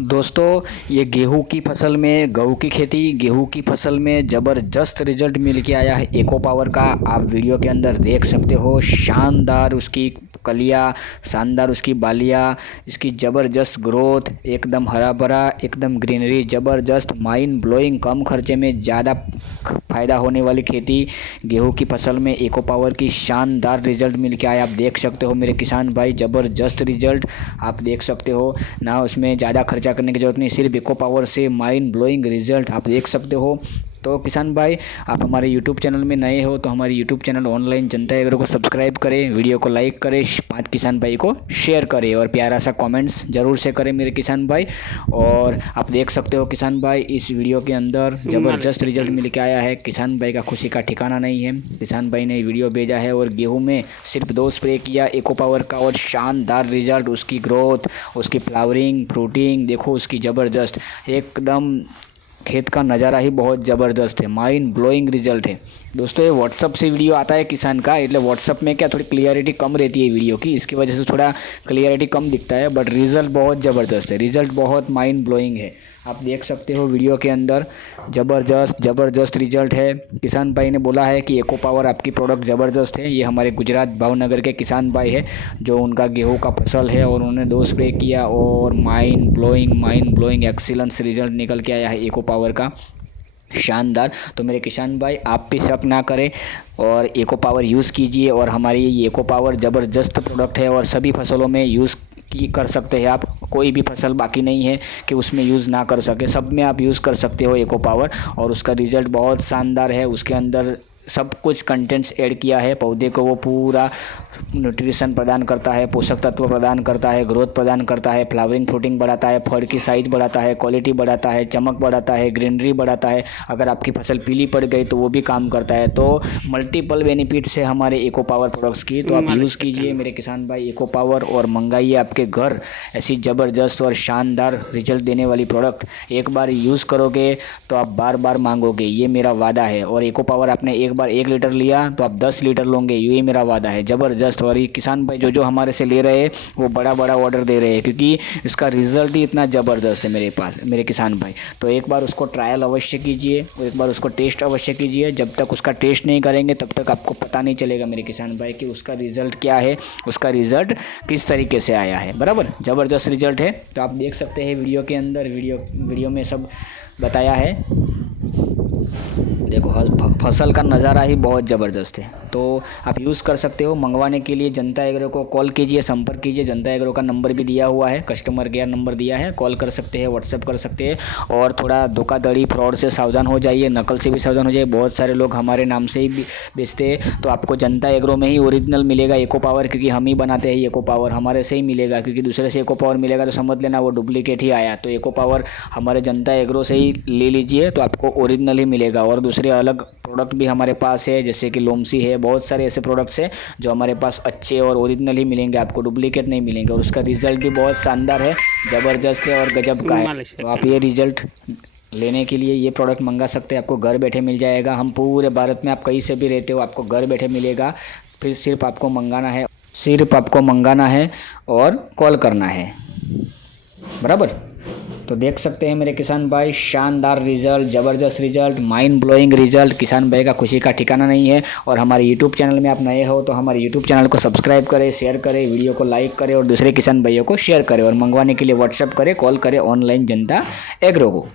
दोस्तों, ये गेहूं की फसल में गेहूं की फसल में ज़बरदस्त रिजल्ट मिल के आया है एको पावर का। आप वीडियो के अंदर देख सकते हो, शानदार उसकी कलियाँ, शानदार उसकी बालियाँ, इसकी ज़बरदस्त ग्रोथ, एकदम हरा भरा, एकदम ग्रीनरी, ज़बरदस्त, माइंड ब्लोइंग, कम खर्चे में ज़्यादा फ़ायदा होने वाली खेती गेहूं की फसल में एको पावर की शानदार रिजल्ट मिल के आया। आप देख सकते हो मेरे किसान भाई, ज़बरदस्त रिजल्ट आप देख सकते हो ना। उसमें ज़्यादा खर्चा करने की ज़रूरत नहीं, सिर्फ एको पावर से माइंड ब्लोइंग रिजल्ट आप देख सकते हो। तो किसान भाई, आप हमारे यूट्यूब चैनल में नए हो तो हमारे यूट्यूब चैनल ऑनलाइन जनता एग्रो को सब्सक्राइब करें, वीडियो को लाइक करें, 5 किसान भाई को शेयर करें और प्यारा सा कमेंट्स ज़रूर से करें मेरे किसान भाई। और आप देख सकते हो किसान भाई, इस वीडियो के अंदर ज़बरदस्त रिजल्ट मिल के आया है। किसान भाई का खुशी का ठिकाना नहीं है। किसान भाई ने वीडियो भेजा है और गेहूँ में सिर्फ 2 स्प्रे किया एको पावर का और शानदार रिजल्ट, उसकी ग्रोथ, उसकी फ्लावरिंग, फ्रूटिंग देखो उसकी ज़बरदस्त, एकदम खेत का नज़ारा ही बहुत ज़बरदस्त है, माइंड ब्लोइंग रिजल्ट है। दोस्तों, ये व्हाट्सअप से वीडियो आता है किसान का, इसलिए व्हाट्सअप में क्या थोड़ी क्लियरिटी कम रहती है वीडियो की, इसकी वजह से थोड़ा क्लियरिटी कम दिखता है, बट रिज़ल्ट बहुत ज़बरदस्त है, रिज़ल्ट बहुत माइंड ब्लोइंग है। आप देख सकते हो वीडियो के अंदर, ज़बरदस्त रिजल्ट है। किसान भाई ने बोला है कि एको पावर आपकी प्रोडक्ट ज़बरदस्त है। ये हमारे गुजरात भावनगर के किसान भाई है, जो उनका गेहूं का फसल है और उन्होंने 2 स्प्रे किया और माइंड ब्लोइंग एक्सीलेंस रिजल्ट निकल के आया है एको पावर का, शानदार। तो मेरे किसान भाई, आप भी शक ना करें और एको पावर यूज़ कीजिए। और हमारी ये एको पावर ज़बरदस्त प्रोडक्ट है और सभी फसलों में यूज़ कर सकते हैं आप। कोई भी फसल बाकी नहीं है कि उसमें यूज़ ना कर सके, सब में आप यूज़ कर सकते हो एको पावर। और उसका रिज़ल्ट बहुत शानदार है। उसके अंदर सब कुछ कंटेंट्स ऐड किया है, पौधे को वो पूरा न्यूट्रिशन प्रदान करता है, पोषक तत्व प्रदान करता है, ग्रोथ प्रदान करता है, फ्लावरिंग फ्रूटिंग बढ़ाता है, फल की साइज़ बढ़ाता है, क्वालिटी बढ़ाता है, चमक बढ़ाता है, ग्रीनरी बढ़ाता है। अगर आपकी फसल पीली पड़ गई तो वो भी काम करता है। तो मल्टीपल बेनिफिट्स है हमारे एको पावर प्रोडक्ट्स की। तो आप यूज़ कीजिए मेरे किसान भाई एको पावर और मंगाइए आपके घर ऐसी ज़बरदस्त और शानदार रिजल्ट देने वाली प्रोडक्ट। एक बार यूज़ करोगे तो आप बार बार मांगोगे, ये मेरा वादा है। और एको पावर आपने एक बार 1 लीटर लिया तो आप 10 लीटर लोगे, ये मेरा वादा है, ज़बरदस्त। और ये किसान भाई जो हमारे से ले रहे हैं वो बड़ा ऑर्डर दे रहे हैं, क्योंकि इसका रिजल्ट ही इतना ज़बरदस्त है मेरे पास, मेरे किसान भाई। तो एक बार उसको ट्रायल अवश्य कीजिए, एक बार उसको टेस्ट अवश्य कीजिए। जब तक उसका टेस्ट नहीं करेंगे तब तक आपको पता नहीं चलेगा मेरे किसान भाई कि उसका रिज़ल्ट क्या है, उसका रिज़ल्ट किस तरीके से आया है। बराबर, ज़बरदस्त रिज़ल्ट है। तो आप देख सकते हैं वीडियो के अंदर, वीडियो में सब बताया है। देखो, फसल का नज़ारा ही बहुत ज़बरदस्त है। तो आप यूज़ कर सकते हो। मंगवाने के लिए जनता एग्रो को कॉल कीजिए, संपर्क कीजिए। जनता एग्रो का नंबर भी दिया हुआ है, कस्टमर केयर नंबर दिया है, कॉल कर सकते हैं, व्हाट्सएप कर सकते हैं। और थोड़ा धोखाधड़ी, फ्रॉड से सावधान हो जाइए, नकल से भी सावधान हो जाइए। बहुत सारे लोग हमारे नाम से ही बेचते हैं। तो आपको जनता एग्रो में ही ओरिजिनल मिलेगा एको पावर, क्योंकि हम ही बनाते हैं एको पावर, हमारे से ही मिलेगा। क्योंकि दूसरे से एको पावर मिलेगा तो समझ लेना वो डुप्लीकेट ही आया। तो एको पावर हमारे जनता एग्रो से ही ले लीजिए तो आपको ओरिजिनल ही मिलेगा। और दूसरे अलग प्रोडक्ट भी हमारे पास है, जैसे कि लोमसी है, बहुत सारे ऐसे प्रोडक्ट्स हैं जो हमारे पास अच्छे और ओरिजिनल ही मिलेंगे, आपको डुप्लीकेट नहीं मिलेंगे। और उसका रिजल्ट भी बहुत शानदार है, ज़बरदस्त है और गजब का है। तो आप ये रिजल्ट लेने के लिए ये प्रोडक्ट मंगा सकते हैं, आपको घर बैठे मिल जाएगा। हम पूरे भारत में, आप कहीं से भी रहते हो, आपको घर बैठे मिलेगा। फिर सिर्फ आपको मंगाना है और कॉल करना है। बराबर। तो देख सकते हैं मेरे किसान भाई, शानदार रिजल्ट, ज़बरदस्त रिजल्ट, माइंड ब्लोइंग रिजल्ट। किसान भाई का खुशी का ठिकाना नहीं है। और हमारे यूट्यूब चैनल में आप नए हो तो हमारे यूट्यूब चैनल को सब्सक्राइब करें, शेयर करें, वीडियो को लाइक करें और दूसरे किसान भाइयों को शेयर करें। और मंगवाने के लिए व्हाट्सएप करें, कॉल करें ऑनलाइन जनता एग्रो को।